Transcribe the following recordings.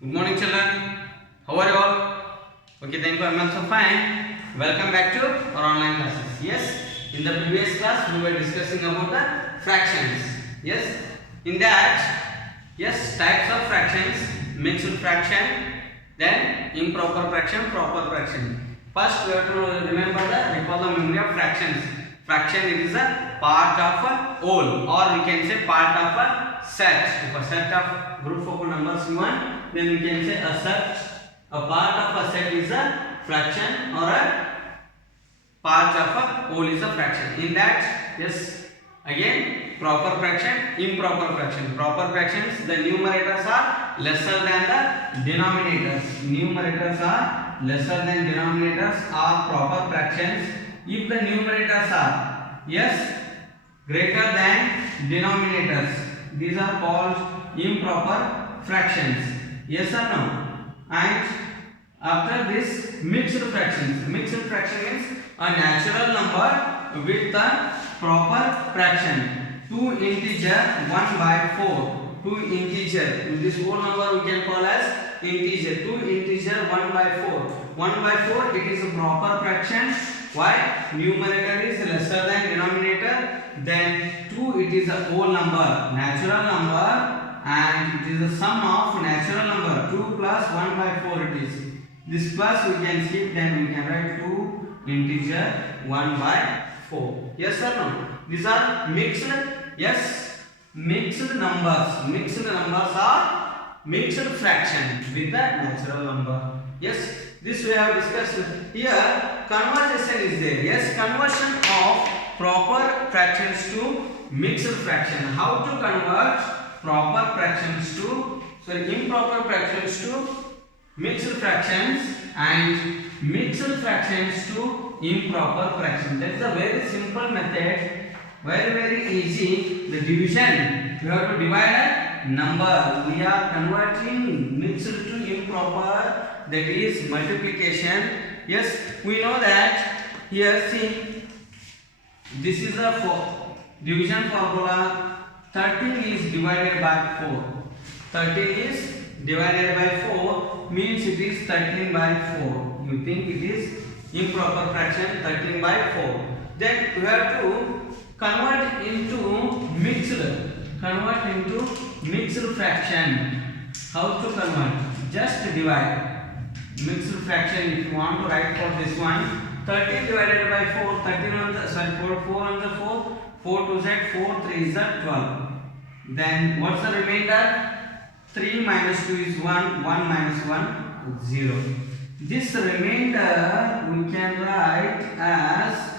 Good morning, children. How are you all? Okay, thank you. I'm also fine. Welcome back to our online classes. Yes, in the previous class we were discussing about the fractions. Yes, in that, yes, types of fractions: mixed fraction, then improper fraction, proper fraction. First, we have to recall the memory of fractions. Fraction is a part of a whole, or we can say part of a set. If a set of group of numbers given, then we can say a set. A part of a set is a fraction, or a part of a whole is a fraction. In that, yes, again proper fraction, improper fraction. Proper fractions, the numerators are lesser than the denominators. Numerators are lesser than denominators are proper fractions. If the numerators are, yes, greater than denominators, these are called improper fractions. Yes or no? And after this, mixed fractions. Mixed fraction means a natural number with the proper fraction. 2 integer 1 by 4. 2 integer. This whole number we can call as integer. 2 integer 1 by 4. 1 by 4, it is a proper fraction. Why? Numerator is lesser than denominator. Then 2, it is a whole number, natural number, and it is the sum of natural number. 2 plus 1 by 4 it is. This plus we can skip, then we can write 2 integer 1 by 4. Yes or no? These are mixed, yes, mixed numbers. Mixed numbers are mixed fraction with the natural number. Yes, this we have discussed. Here, conversion is there. Yes, conversion of proper fractions to mixed fraction. How to convert proper fractions to, improper fractions to mixed fractions and mixed fractions to improper fractions. That is a very simple method, very easy. The division, you have to divide a number. We are converting mixed to improper, that is multiplication. Yes, we know that. Here see, this is a division formula. 13 is divided by 4. 13 is divided by 4 means it is 13 by 4. You think it is improper fraction, 13 by 4. Then we have to convert into mixed. Convert into mixed fraction. How to convert? Just divide. Mixed fraction, if you want to write for this one, 13 divided by 4, 13 on the, 4 on the 4, 4 2 z 4, 3 is 12. Then what's the remainder? 3 minus 2 is 1, 1 minus 1, 0. This remainder we can write as,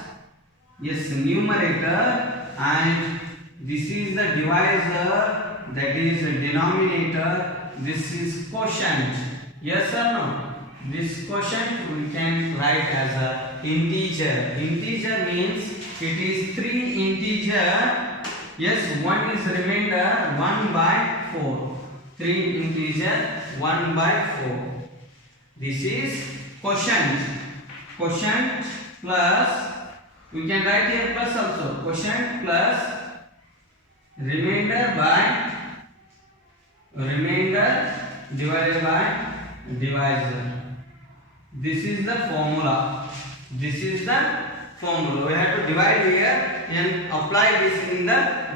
yes, numerator, and this is the divisor, that is the denominator, this is quotient. Yes or no? This quotient we can write as a integer. Integer means it is 3 integer. Yes, 1 is remainder 1 by 4. 3 integer 1 by 4. This is quotient. Quotient plus, we can write here plus also. Quotient plus remainder by remainder divided by divisor. This is the formula. This is the formula. We have to divide here and apply this in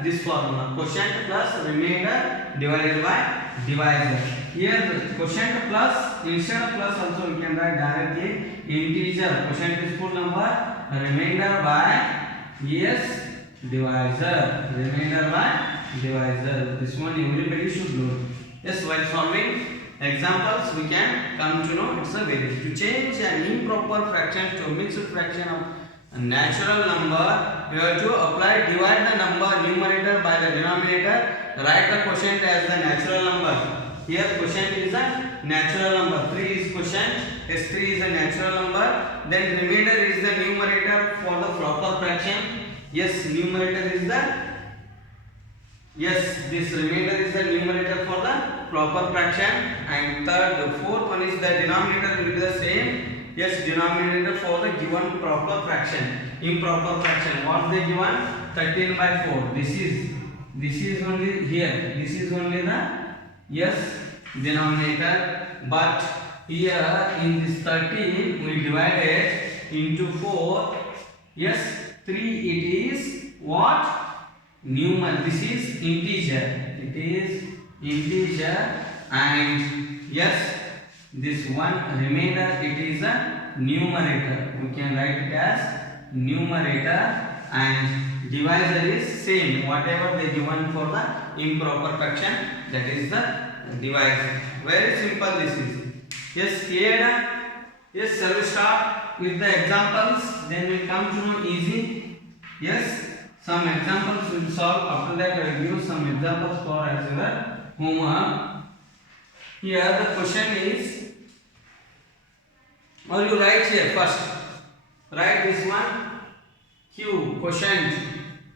this formula. Quotient plus remainder divided by divisor. Here the quotient plus, instead of plus also we can write directly integer. Quotient is full number. Remainder by, yes, divisor. Remainder by divisor. This one everybody should know. Yes, while solving examples we can come to know it's a way to change an improper fraction to a mixed fraction of a natural number. You have to apply, divide the number numerator by the denominator, write the quotient as the natural number. Here quotient is a natural number, 3 is quotient, S3 is a natural number, then remainder is the numerator for the proper fraction. Yes, numerator is the, yes, this remainder is the numerator for the proper fraction, and third, the fourth one is the denominator will be the same. Yes, denominator for the given proper fraction. Improper fraction, what they given? 13 by 4. This is only here. This is only the, yes, denominator, but here in this 13 we divided into 4. Yes, 3 it is what? Numerator. This is integer. It is integer, and yes, this one remainder it is a numerator. We can write it as numerator, and divisor is same. Whatever they given for the improper fraction, that is the divisor. Very simple this is. Yes, here. Yes, shall we start with the examples? Then we come to know easy. Yes, some examples will solve. After that, I will give some examples for as your homework. Here the question is, or you write here first. Write this one. Q quotient,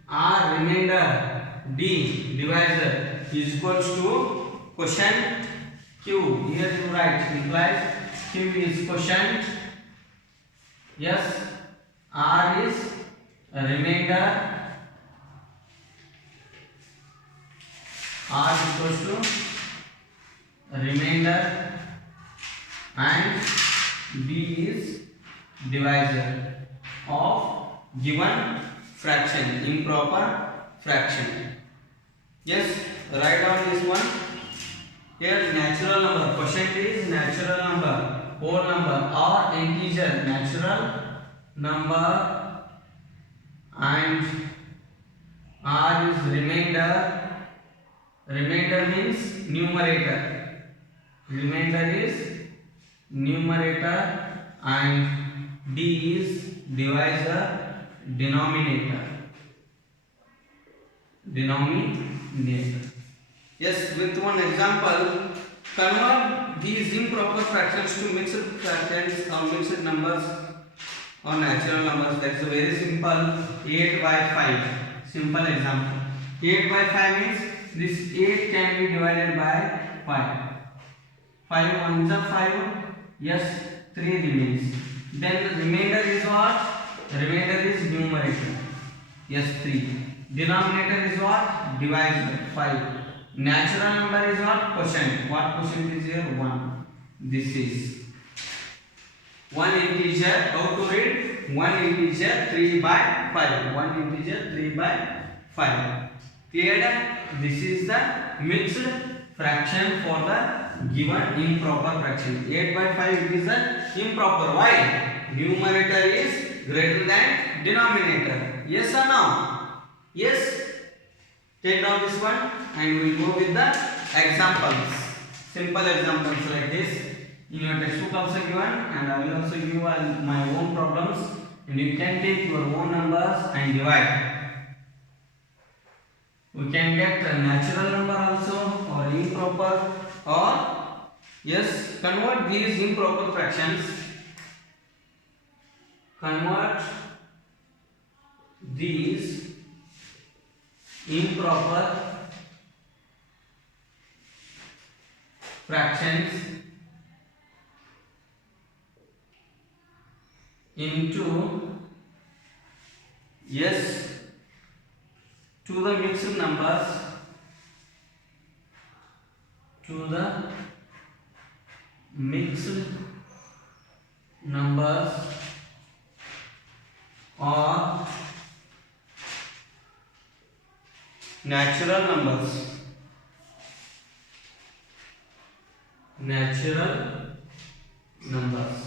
R remainder, D divisor is equals to quotient Q. Here you write implies Q is quotient. Yes, R is a remainder. R is equals to a remainder, and D is divisor of given fraction, improper fraction. Yes, write down this one. Here natural number, quotient is natural number, whole number or integer, natural number, and R is remainder. Remainder means numerator. Remainder is numerator, and D is divisor, denominator. Denominator. Yes, with one example, convert these improper fractions to mixed fractions or mixed numbers or natural numbers. That is a very simple 8 by 5. Simple example. 8 by 5 means this 8 can be divided by 5. 5 ones are 5. Yes, 3 remains. Then the remainder is what? Remainder is numerator. Yes, 3. Denominator is what? Divisor, 5. Natural number is what? Quotient. What quotient is here? 1. This is 1 integer. How to read? 1 integer 3 by 5. 1 integer 3 by 5. Clear? This is the mixed fraction for the given improper fraction. 8 by 5 it is the improper. Why? Numerator is greater than denominator. Yes or no? Yes. Take down this one and we will go with the examples. Simple examples like this. In your textbook also given, and I will also give you my own problems, and you can take your own numbers and divide. We can get a natural number also, or improper, or yes, convert these improper fractions. Convert these improper fractions into, yes, to the mixed numbers, to the mixed numbers or natural numbers. Natural numbers.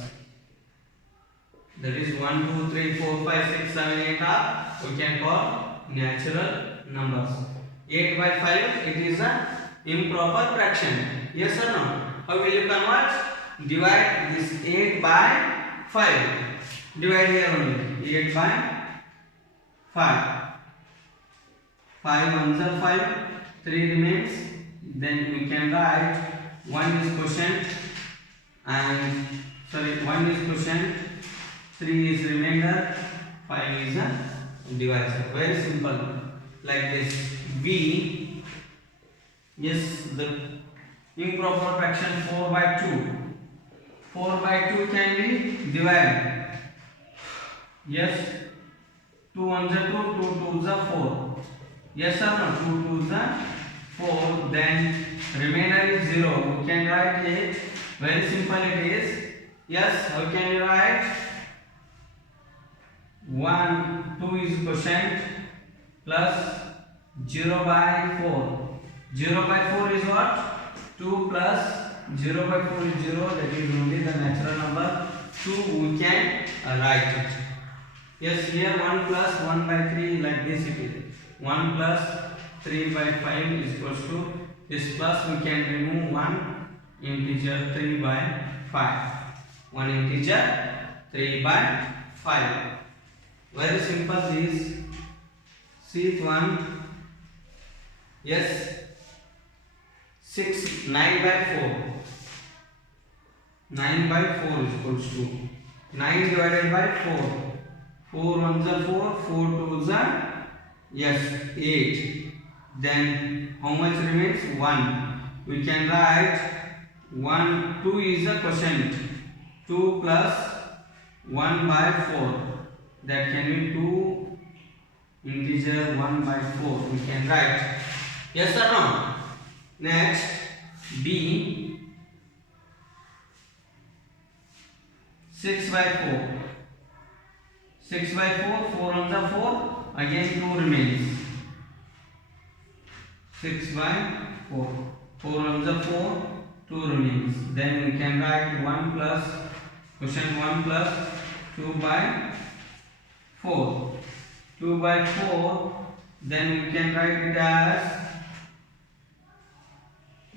That is 1, 2, 3, 4, 5, 6, 7, 8 are we can call natural numbers. 8 by 5 it is a improper fraction. Yes or no? How will you convert? Divide this 8 by 5. Divide here only. 8 by 5. 5 ones are 5. 3 remains. Then we can write 1 is quotient, and 1 is quotient, 3 is remainder, 5 is a divisor. Very simple. Like this. B. Yes, the improper fraction 4 by 2. 4 by 2 can be divided. Yes. 2 ones are 2, 2 twos are 4. Yes or no? 2 twos are 4. Then remainder is 0. We can write it very simple. It is, yes, how can you write? 1 2 is quotient plus 0 by 4. 0 by 4 is what? 2 plus 0 by 4 is 0. That is only the natural number. 2 we can write it. Yes, here 1 plus 1 by 3 like this it is. 1 plus 3 by 5 is equals to this, plus we can remove 1 integer 3 by 5. 1 integer 3 by 5. Very simple this. Sheet 1. Yes. 9 by 4. 9 by 4 is equals to 9 divided by 4. 4 ones are 4, 4 twos are, yes, 8. Then how much remains? 1. We can write 1, 2 is a quotient. 2 plus 1 by 4. That can be 2 integer 1 by 4. We can write. Yes or no? Next, B. 6 by 4. 6 by 4, 4 on the 4, again 2 remains. 6 by 4, 4 on the 4, 2 remains. Then we can write 1 plus, quotient 1 plus 2 by 4. 2 by 4, then we can write it as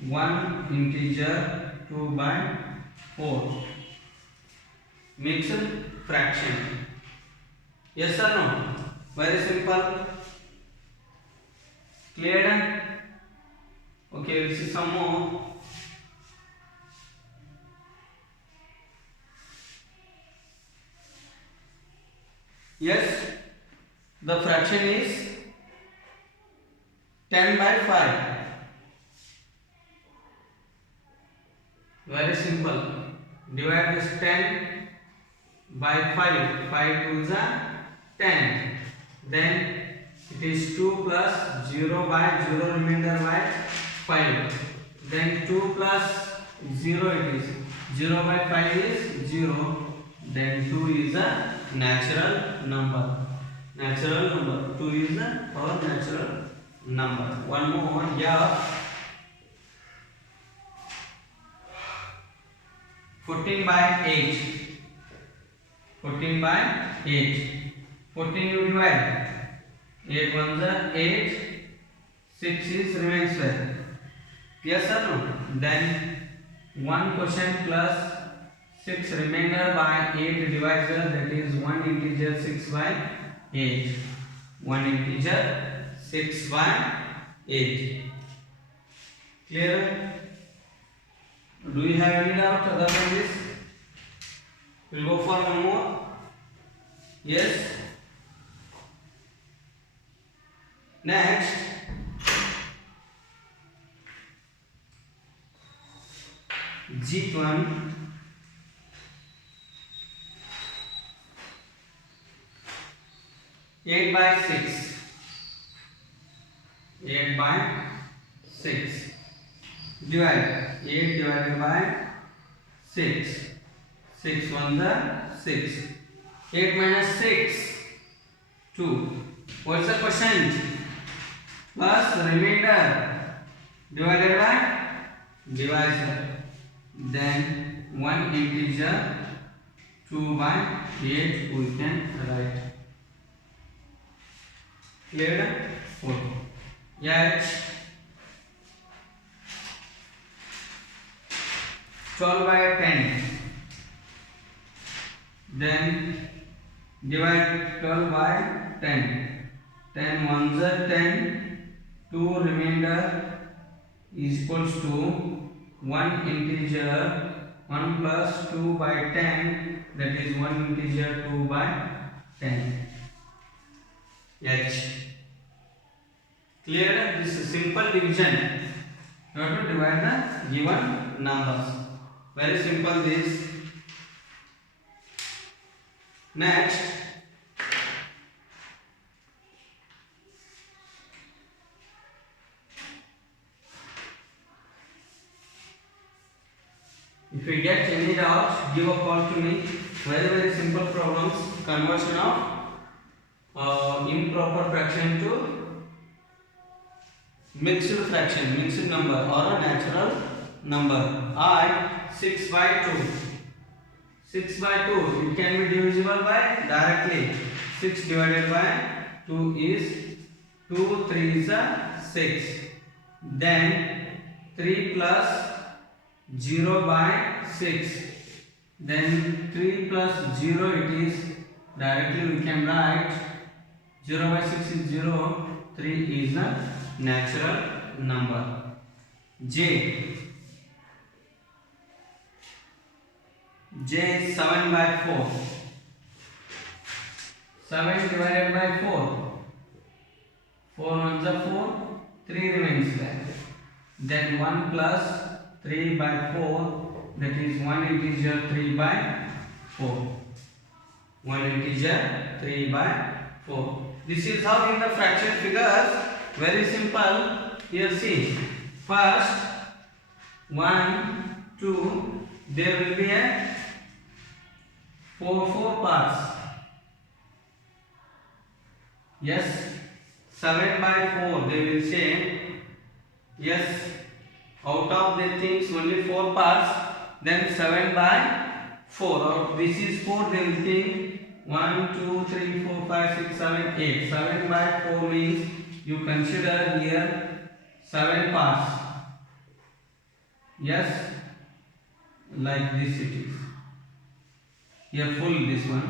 1 integer 2 by 4. Mixed fraction. Yes or no? Very simple. Clear? Okay, we'll see some more. Yes, the fraction is 10 by 5. Very simple. Divide this 10 by 5. 5 twos are 10. Then it is 2 plus 0 by 0 remainder by 5. Then 2 plus 0 it is. 0 by 5 is 0. Then 2 is a natural number. Natural number. 2 is our natural number. One more. Yeah. 14 by 8. 14 by 8. 14 you divide. 8 ones are 8. 6 is remains well. Yes or no? Then 1 quotient plus 6 remainder by 8 divisor, that is 1 integer 6 by 8. 1 integer 6 by 8. Clear? Do you have any doubt other than this? We'll go for one more. Yes. Next, G1. 8 by 6. 8 by 6. Divide. 8 divided by 6. 6 ones are 6. 8 minus 6. 2. What's the quotient? Plus remainder divided by divisor. Then 1 integer 2 by 8 we can write. Clear? Okay. Yet 12 by 10. Then divide 12 by 10. 10 ones are 10. 2 remainder is equals to 1 integer 1 plus 2 by 10, that is 1 integer 2 by 10. H. Clear? This is simple division. You have to divide the given numbers. Very simple this. Next, If you get any doubts, give a call to me. Very simple problems. Conversion of improper fraction to mixed fraction, mixed number or a natural number. I 6 by 2. 6 by 2. It can be divisible by directly. 6 divided by 2 is 2. 3 is 6. Then 3 plus 0 by 6. Then 3 plus 0 it is directly we can write 0 by 6 is 0. 3 is a natural number. J is 7 by 4. 7 divided by 4. 4 ones are 4. 3 remains there. Then 1 plus 3 by 4, that is 1 integer 3 by 4. 1 integer 3 by 4. This is how in the fraction figures. Very simple. Here see. First 1, 2. There will be a 4 parts. Yes. 7 by 4. They will say. Yes. Out of the things only 4 parts. Then 7 by 4. This is 4. They will think 1, 2, 3, 4, 5, 6, 7, 8. 7 by 4 means you consider here 7 parts. Yes, like this it is. Here full this one.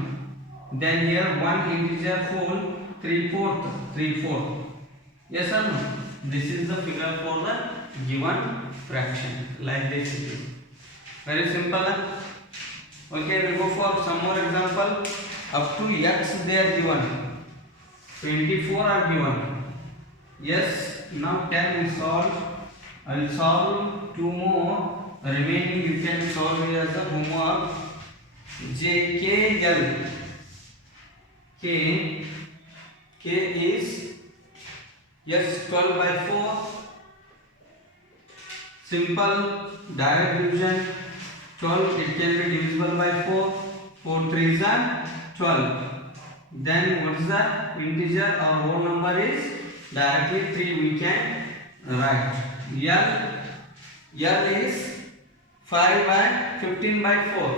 Then here 1 integer full 3/4. Yes or no? This is the figure for the given fraction. Like this it is. Very simple. Okay, we go for some more example. Up to x they are given. 24 are given. Yes, now 10 is solved. I will solve 2 more. Remaining you can solve here as a homework. JKL. K is yes 12 by 4. Simple direct division. 12 it can be divisible by 4. 4 3s are 12. Then what is the integer or whole number is directly 3 we can write. L is 5 by 15 by 4.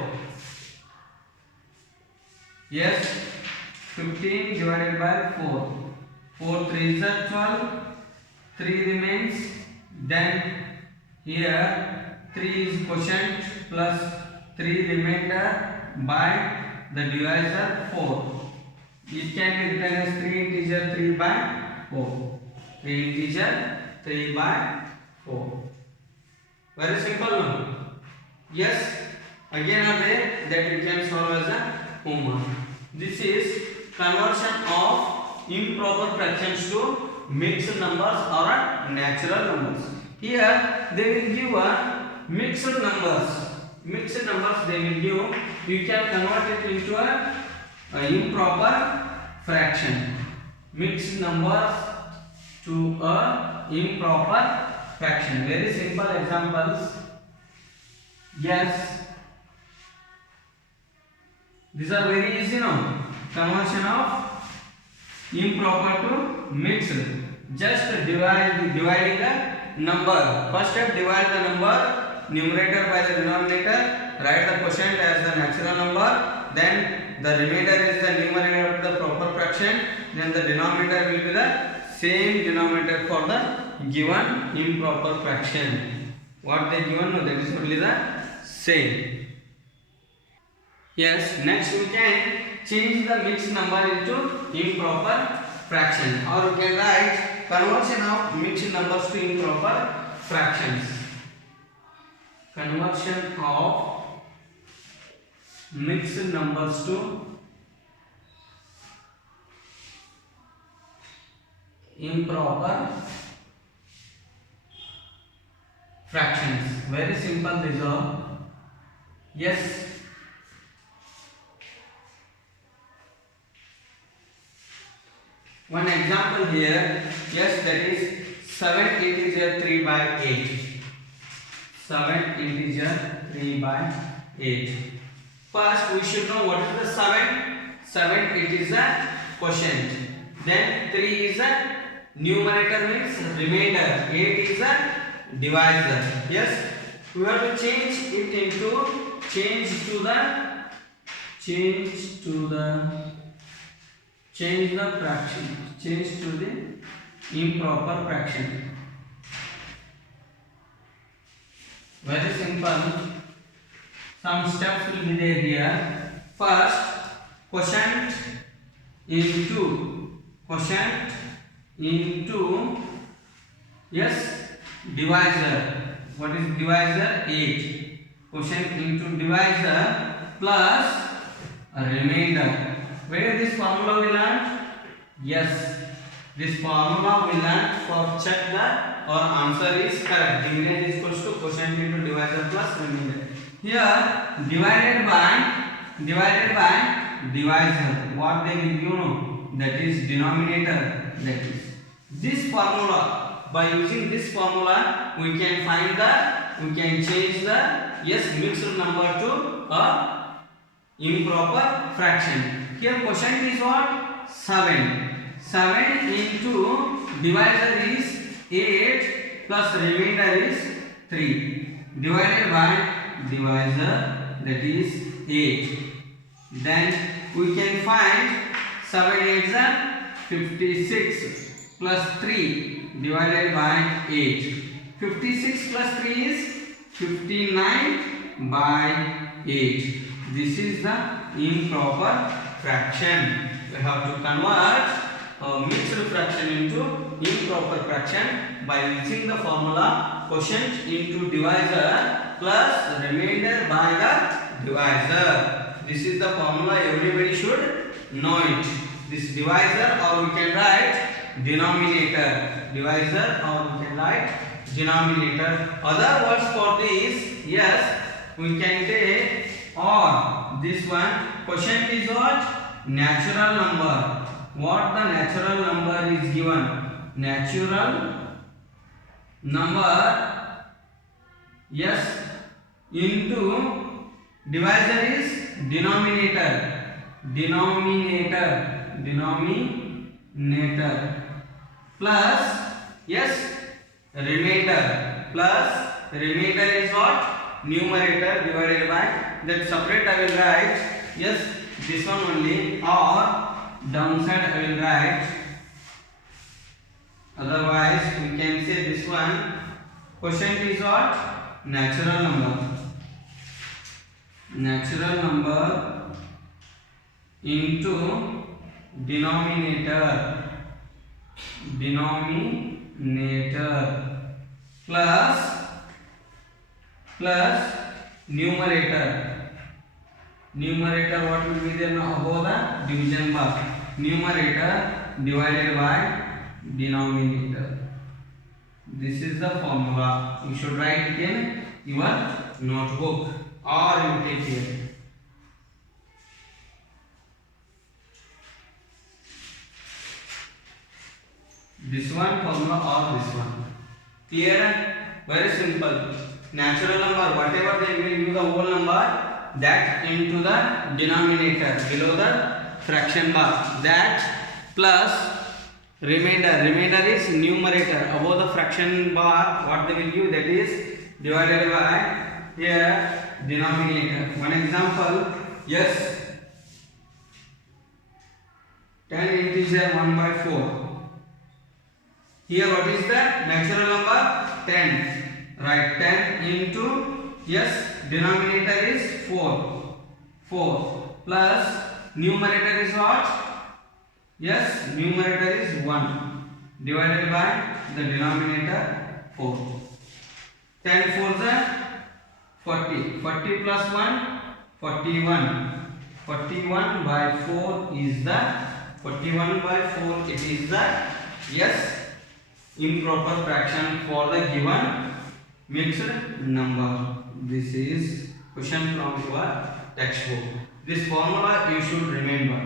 Yes, 15 divided by 4. 4 3s are 12. 3 remains. Then here 3 is quotient plus 3 remainder by the divisor 4. It can be written as 3 integer 3 by 4. 3 integer 3 by 4. Very simple now. Yes, again are there that you can solve as a homework. This is conversion of improper fractions to mixed numbers or natural numbers. Here they will give a mixed numbers. Mixed numbers they will give. You can convert it into a improper fraction. Mixed numbers to a improper fraction. Very simple examples. Yes, these are very easy now. Conversion of improper to mixed. Just dividing the number. First step, divide the number numerator by the denominator. Write the quotient as the natural number. Then the remainder is the numerator of the proper fraction. Then the denominator will be the same denominator for the given improper fraction. What they given, no, that is only the same. Yes, next we can change the mixed number into improper fraction, or we can write conversion of mixed numbers to improper fractions. Conversion of mixed numbers to improper fractions. Very simple these are. Yes. One example here. Yes, that is 7 integer 3 by 8. 7 integer 3 by 8. First we should know what is the 7. 7 it is a quotient. Then 3 is a numerator, means remainder. 8 is a divisor. Yes, we have to change the fraction, change to the improper fraction. Very simple. Some steps will be there here. First, quotient into yes, divisor. What is divisor? 8. Quotient into divisor plus a remainder. Where this formula we learn? Yes, this formula we learn for check that our answer is correct. Dividend is equals to quotient into divisor plus remainder. Here divided by divisor. What they will you know? That is denominator. That is this formula. By using this formula, we can change the mixed number to a improper fraction. Here quotient is what? 7. 7 into divisor is 8 plus remainder is 3. Divided by divisor, that is 8. Then we can find 7 8s are 56 plus 3 divided by 8. 56 plus 3 is 59 by 8. This is the improper fraction. We have to convert a mixed fraction into improper fraction by using the formula quotient into divisor plus remainder by the divisor. This is the formula, everybody should know it. This divisor, or we can write denominator. Divisor, or we can write denominator. Other words for this, yes, we can take or this one. Quotient is what? Natural number. What the natural number is given? Natural number, yes, into divisor is denominator. Plus, yes, remainder. Plus remainder is what? Numerator divided by, that separate I will write, yes, this one only, or downside I will write. Otherwise we can say this one. Quotient is what? Natural number into denominator plus numerator. What will be there now? Above the division bar. Numerator divided by denominator. This is the formula. You should write it in your notebook or you take here. This one formula or this one. Clear? Very simple. Natural number, whatever they will use the whole number, that into the denominator below the fraction bar, that plus remainder is numerator above the fraction bar, what they will use, that is divided by here denominator. One example, yes, 10 integer 1 by 4. Here what is the natural number? 10. Right, 10 into, yes, denominator is 4 plus numerator is what? Yes, numerator is 1 divided by the denominator 4. 10 4s are 40. 40 plus 1, 41. 41 by 4 is the 41 by 4. It is the, yes, improper fraction for the given mixed number. This is question from your textbook. This formula you should remember.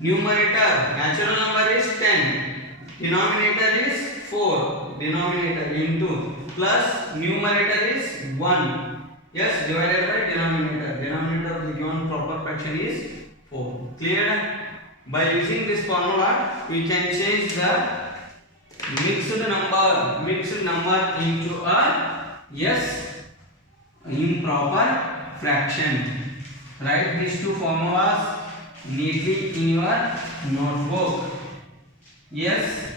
Numerator, natural number is 10. Denominator is 4. Denominator into plus numerator is 1. Yes, divided by denominator. Denominator of the given proper fraction is 4. Clear? By using this formula, we can change the mixed number into a improper fraction. Write these two formulas neatly in your notebook. Yes,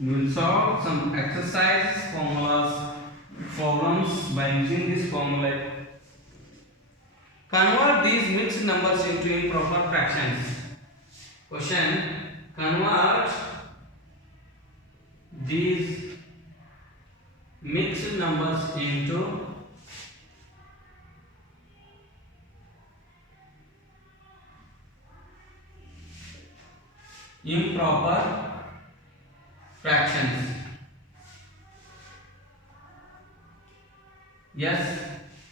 we will solve some exercise problems by using this formula. Convert these mixed numbers into improper fractions. Question: convert these mixed numbers into improper fractions. Yes,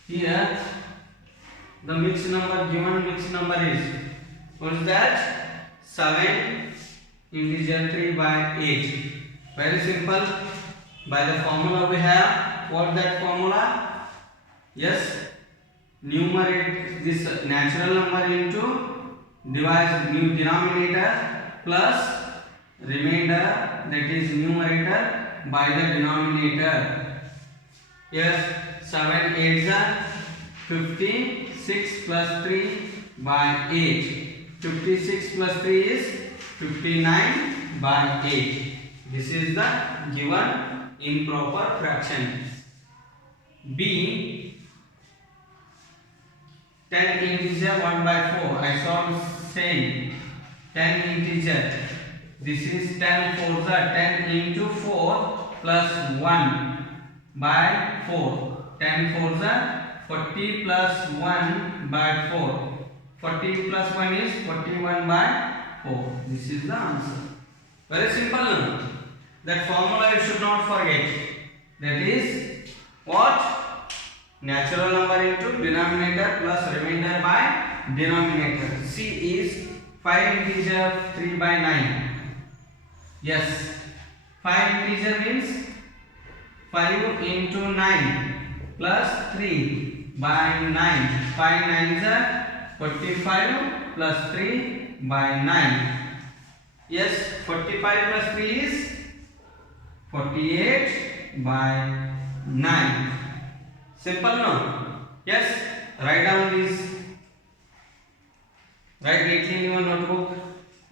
here the given mixed number is, what is that? 7 integer 3 by 8. Very simple. By the formula we have, what that formula? Yes, numerate this natural number into divide new denominator plus remainder, that is numerator, by the denominator. Yes, 7 8s are 56 plus 3 by 8. 56 plus 3 is 59 by 8. This is the given improper fraction. B, 10 integer 1 by 4. I saw same 10 integer. This is 10 4s are 10 into 4 plus 1 by 4. 10 4s are 40 plus 1 by 4. 40 plus 1 is 41 by 4. This is the answer. Very simple. That formula you should not forget. That is what? Natural number into denominator plus remainder by denominator. C is 5 integer 3 by 9. Yes, 5 integer means 5 into 9 plus 3 by 9. 5 9s are 45 plus 3 by 9. Yes, 45 plus 3 is 48 by 9. Simple, no? Yes, write down this. Write neatly in your notebook,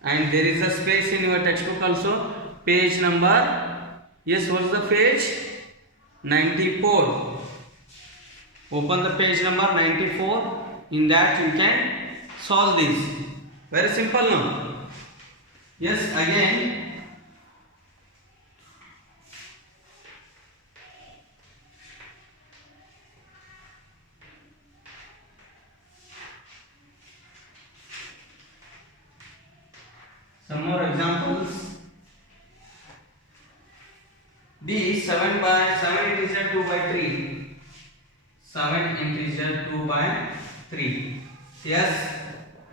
and there is a space in your textbook also. Page number, yes, what is the page? 94. Open the page number 94. In that you can solve this. Very simple, no? Yes, again. Some more examples. D, 7 integer 2 by 3. 7 integer 2 by 3. Yes,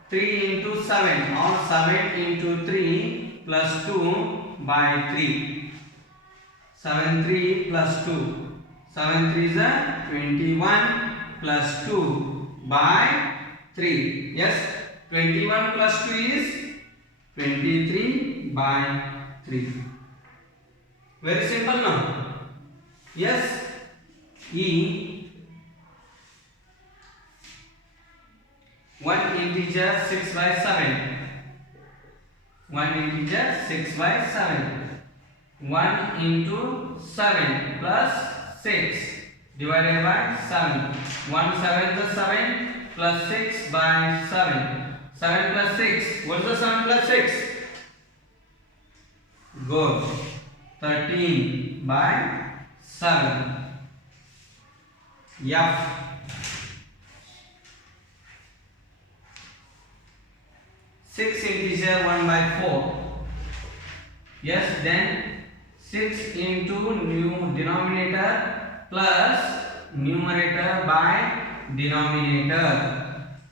3 into 7 or 7 into 3 plus 2 by 3. 7 3 plus 2. 7 3 is 21 plus 2 by 3. Yes, 21 plus 2 is 23 by 3. Very simple now. Yes, E, 1 integer 6 by 7. 1 integer 6 by 7. 1 into 7 plus 6 divided by 7. 1 7 is 7 plus 6 by 7. 7 plus 6. What is the 7 plus 6? Good. 13 by 7. F. Six integer 1 by 4. Yes, then 6 into new denominator plus numerator by denominator.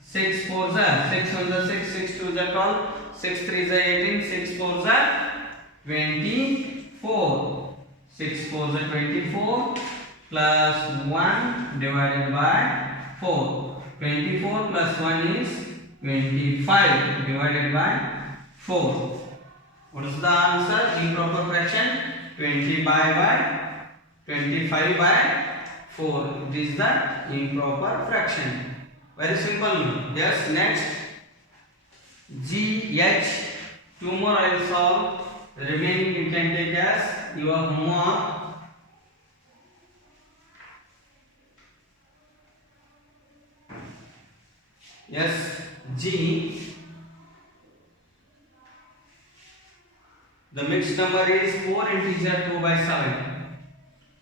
6 4s are 6 1s are 6, 6 2s are 12, 6 3s are 18, 6 4s are 24. 6 4s are 24, plus 1 divided by 4. 24 plus 1 is 25 divided by 4. What is the answer? Improper fraction 25 by 4. It is the improper fraction. Very simple. Yes, next GH. Two more I will solve. The remaining you can take as your homework. Yes, G. The mixed number is 4 integer 2 by 7.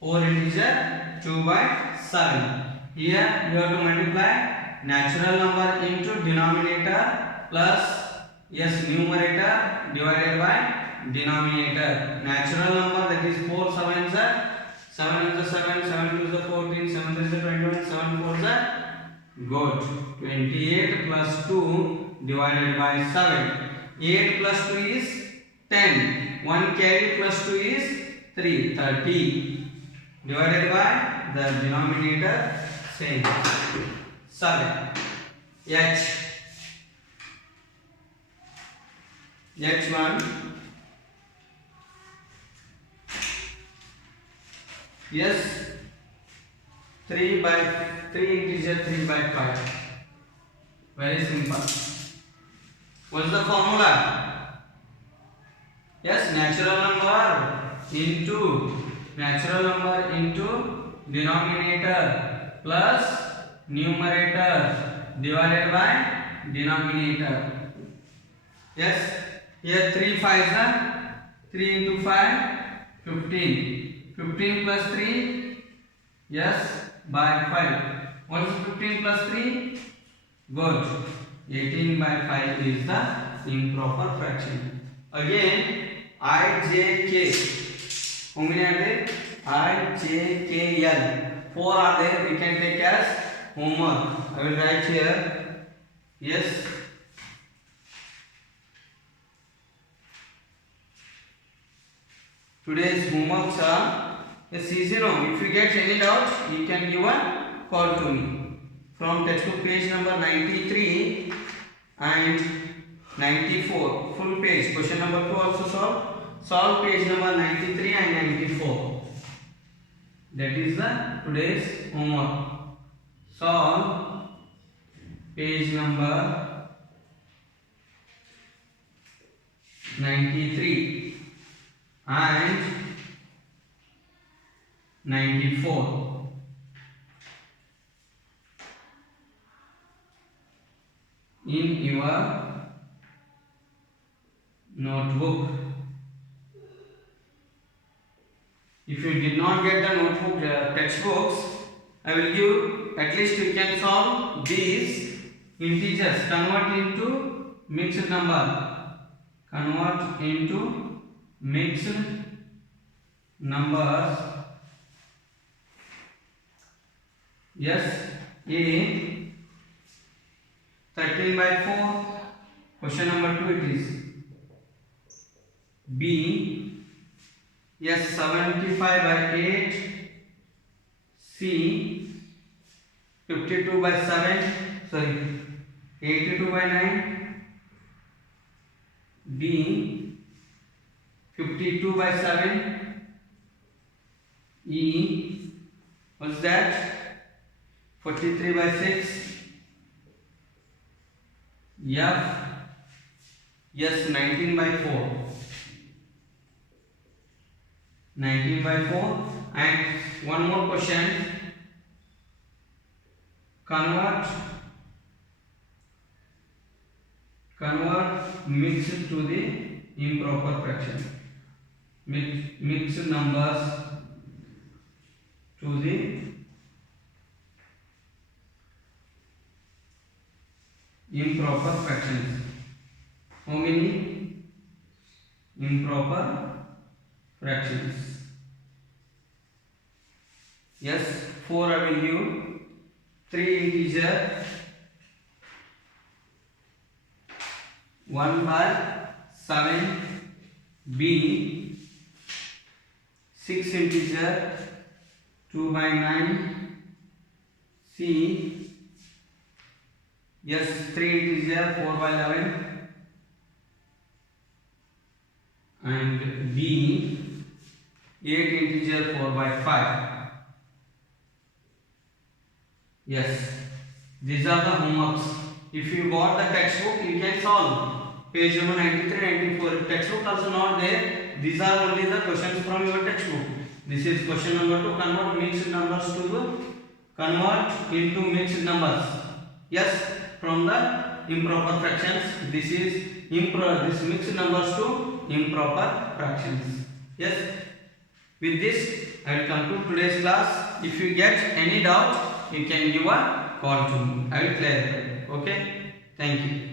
4 integer 2 by 7. Here we have to multiply natural number into denominator plus numerator divided by denominator. Natural number, that is 4 sevens are 7 is 7, 7 2 is 14, 7 3 is 21, 7 4 is good. 28 plus 2 divided by 7. 8 plus 2 is 10. 1 carry plus 2 is 3. 30 divided by the denominator same 7. H1. Yes, 3 by 3 integer 3 by 5. Very simple. What is the formula? Yes, natural number into denominator plus numerator divided by denominator. Yes, here 3 5s are 3 into 5 15. 15 plus 3, yes, by 5. What is 15 plus 3? Good. 18 by 5 is the improper fraction. Again, IJK. How many are there? IJKL. 4 are there. We can take as homework. I will write here. Yes. Today's homeworks are easy now. If you get any doubt, you can give a call to me. From textbook page number 93 and 94. Full page. Question number 2 also solve. Solve page number 93 and 94. That is the today's homework. Solve page number 93 and 94. In your notebook. If you did not get the notebook textbooks, I will give, at least you can solve these integers. Convert into mixed number. Convert into mixed numbers. Yes, A 13 by 4. Question number 2 it is. B, yes, 75 by 8. C, 52 by 7. Sorry, 82 by 9. D, 52 by 7. E, what's that? 43 by 6. F, yes, 19 by 4. 19 by 4. And one more question. Convert mixed to the improper fraction. Mix numbers to the improper fractions. How many improper fractions? Yes, 4 I will give. 3 integer 1 by 7. B, 6 integer 2 by 9. C. Yes, 3 integer 4 by 11. And B. 8 integer 4 by 5. Yes, these are the homeworks. If you got the textbook, you can solve. Page number 93, 94. If textbook also not there, these are only the questions from your textbook. This is question number 2. Convert mixed numbers convert into mixed numbers. Yes, from the improper fractions. This is this mixed numbers to improper fractions. Yes. With this, I will conclude today's class. If you get any doubt, you can give a call to me. I will clarify. Okay. Thank you.